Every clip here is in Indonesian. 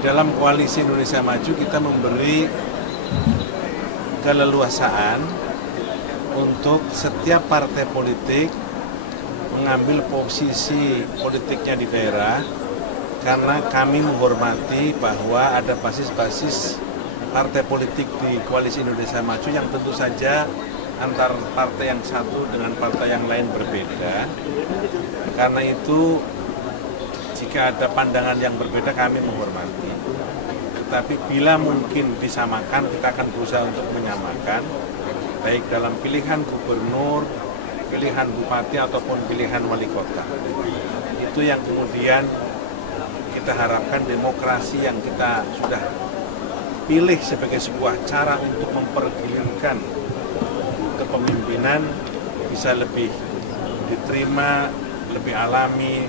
dalam koalisi Indonesia Maju kita memberi keleluasaan untuk setiap partai politik mengambil posisi politiknya di daerah, karena kami menghormati bahwa ada basis-basis partai politik di koalisi Indonesia Maju yang tentu saja antar partai yang satu dengan partai yang lain berbeda. Karena itu jika ada pandangan yang berbeda kami menghormati. Tetapi bila mungkin disamakan, kita akan berusaha untuk menyamakan, baik dalam pilihan gubernur, pilihan bupati, ataupun pilihan wali kota. Itu yang kemudian kita harapkan demokrasi yang kita sudah pilih sebagai sebuah cara untuk mempergilirkan kepemimpinan bisa lebih diterima, lebih alami,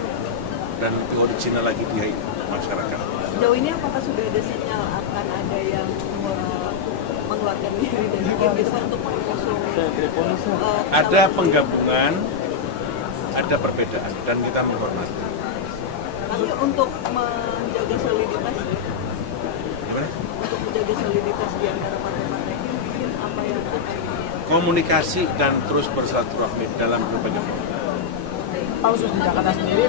dan lebih original lagi di masyarakat. Sejauh ini apakah sudah ada sinyal akan ada yang mengeluarkan diri dari tim itu untuk mengusung? Ada penggabungan, ada perbedaan, dan kita menghormati. Tapi untuk menjaga soliditas, Gimana? Untuk menjaga soliditas di antara partai-partai ini, mungkin apa yang akan Komunikasi dan terus bersilaturahmi dalam berbagai forum. Pak, khusus di Jakarta sendiri,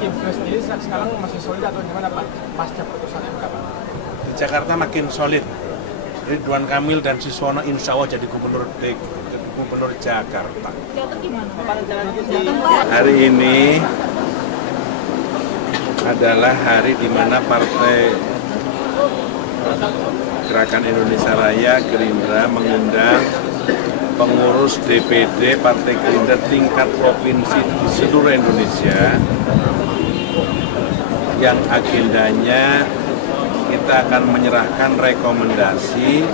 Kibra sendiri sekarang masih solid atau gimana Pak, pasca putusan MK Pak? Di Jakarta makin solid. Ridwan Kamil dan Siswono insya Allah jadi gubernur Jakarta. Hari ini adalah hari di mana Partai Gerakan Indonesia Raya Gerindra mengundang pengurus DPD Partai Gerindra tingkat provinsi di seluruh Indonesia yang agendanya kita akan menyerahkan rekomendasi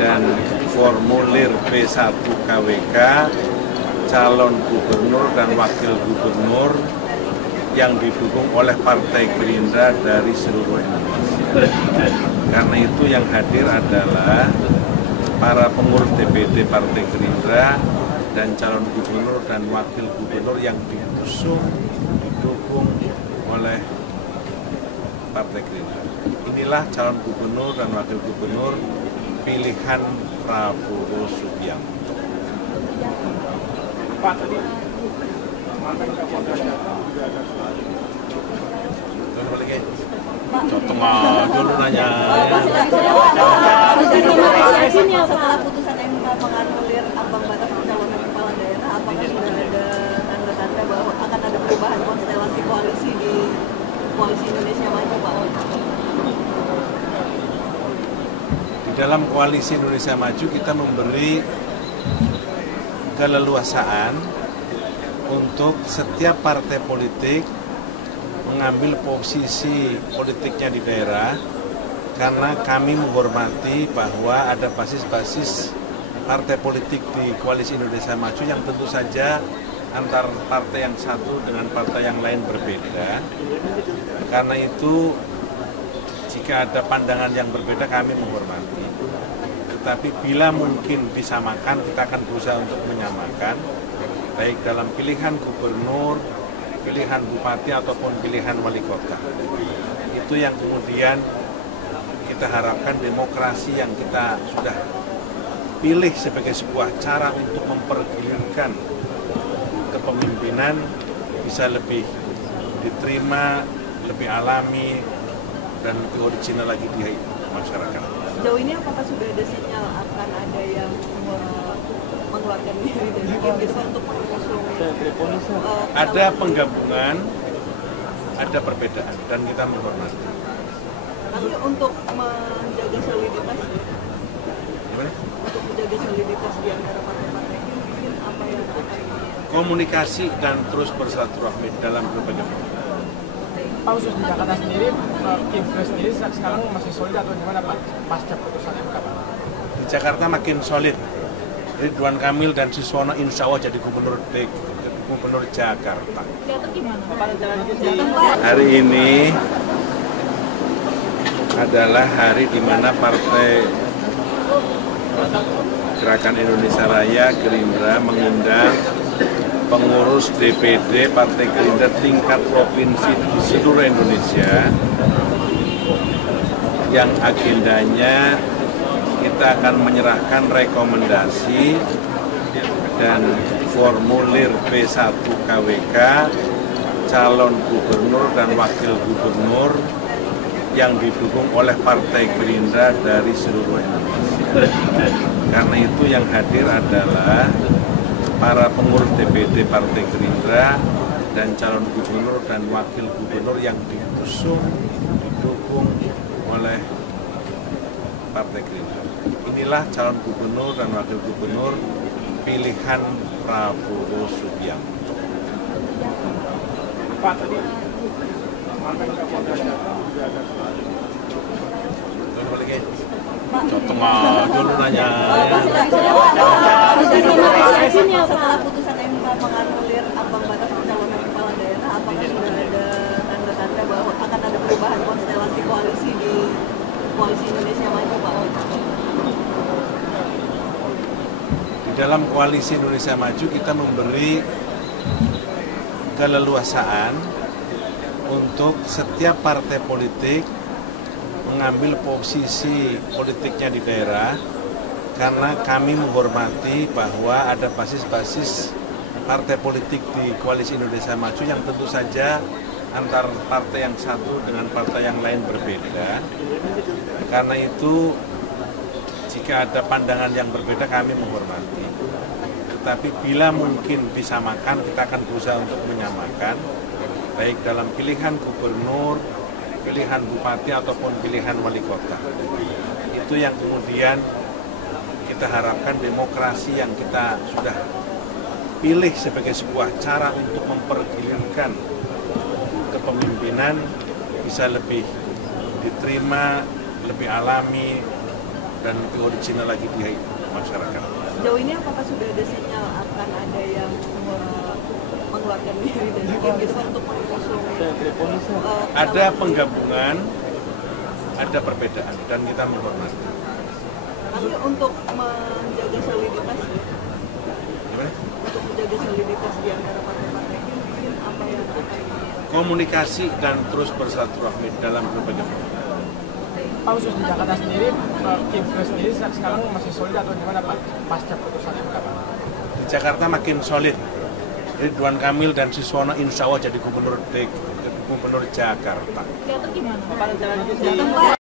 dan formulir B1 KWK calon gubernur dan wakil gubernur yang didukung oleh Partai Gerindra dari seluruh Indonesia. Karena itu yang hadir adalah para pengurus DPD Partai Gerindra dan calon gubernur dan wakil gubernur yang didukung oleh Partai Gerindra. Inilah calon gubernur dan wakil gubernur pilihan Prabowo Subianto. Pak, tadi mantan Kapolda Tengah dulu nanya. Setelah putusan MK menganulir ambang batas pencalonan kepala daerah, apakah sudah ada tanda-tanda bahwa akan ada perubahan konstelasi koalisi di koalisi Indonesia Maju, Pak? Di dalam koalisi Indonesia Maju kita memberi keleluasaan untuk setiap partai politik mengambil posisi politiknya di daerah, karena kami menghormati bahwa ada basis-basis partai politik di koalisi Indonesia Maju yang tentu saja antar partai yang satu dengan partai yang lain berbeda. Karena itu jika ada pandangan yang berbeda kami menghormati. Tetapi bila mungkin disamakan, kita akan berusaha untuk menyamakan, baik dalam pilihan gubernur, pilihan bupati, ataupun pilihan wali kota. Itu yang kemudian kita harapkan demokrasi yang kita sudah pilih sebagai sebuah cara untuk mempergilirkan kepemimpinan bisa lebih diterima, lebih alami, dan lebih original lagi di masyarakat. Sejauh ini apakah sudah ada sinyal akan ada yang mengeluarkan diri dari tim itu untuk mengusung? Ada penggabungan, ada perbedaan, dan kita menghormati. Tapi untuk menjaga soliditas, Gimana? Untuk menjaga soliditas di antara partai-partai ini, mungkin apa yang akan Komunikasi dan terus bersilaturahmi dalam berbagai forum. Pak, khusus di Jakarta sendiri, Kibra sendiri sekarang masih solid atau gimana Pak, pasca putusan MK Pak? Di Jakarta makin solid. Ridwan Kamil dan Siswono insya Allah jadi gubernur Jakarta. Hari ini adalah hari di mana Partai Gerakan Indonesia Raya Gerindra mengundang pengurus DPD Partai Gerindra tingkat provinsi di seluruh Indonesia yang agendanya kita akan menyerahkan rekomendasi dan formulir P1 KWK calon gubernur dan wakil gubernur yang didukung oleh Partai Gerindra dari seluruh Indonesia. Karena itu yang hadir adalah para pengurus DPD Partai Gerindra dan calon gubernur dan wakil gubernur yang didukung oleh Partai Gerindra. Inilah calon gubernur dan wakil gubernur pilihan Prabowo Subianto. Pak, tadi mantan Kapolda Tengah dulu nanya. Setelah putusan MK menganulir ambang batas pencalonan kepala daerah, apakah sudah ada tanda-tanda bahwa akan ada perubahan konstelasi koalisi di Koalisi Indonesia Maju, Pak? Di dalam Koalisi Indonesia Maju kita memberi keleluasaan untuk setiap partai politik mengambil posisi politiknya di daerah, karena kami menghormati bahwa ada basis-basis partai politik di Koalisi Indonesia Maju yang tentu saja antar partai yang satu dengan partai yang lain berbeda. Karena itu jika ada pandangan yang berbeda kami menghormati. Tetapi bila mungkin disamakan, kita akan berusaha untuk menyamakan, baik dalam pilihan gubernur, pilihan bupati ataupun pilihan wali kota. Itu yang kemudian kita harapkan demokrasi yang kita sudah pilih sebagai sebuah cara untuk mempergilirkan kepemimpinan bisa lebih diterima, lebih alami, dan lebih original lagi di masyarakat. Sejauh ini apakah sudah ada sinyal akan ada yang mengeluarkan diri dari game gitu untuk mengusung? Ada penggabungan, ada perbedaan, dan kita menghormati. Tapi untuk menjaga soliditas, Gimana? untuk menjaga soliditas di antara partai-partai ini, mungkin apa yang akan komunikasi dan terus bersilaturahmi dalam berbagai hal. Pak, khusus di Jakarta sendiri, Kipres sendiri sekarang masih solid atau gimana Pak pasca putusan MK? Di Jakarta makin solid. Ridwan Kamil dan Siswono insya Allah jadi gubernur Jakarta. gimana?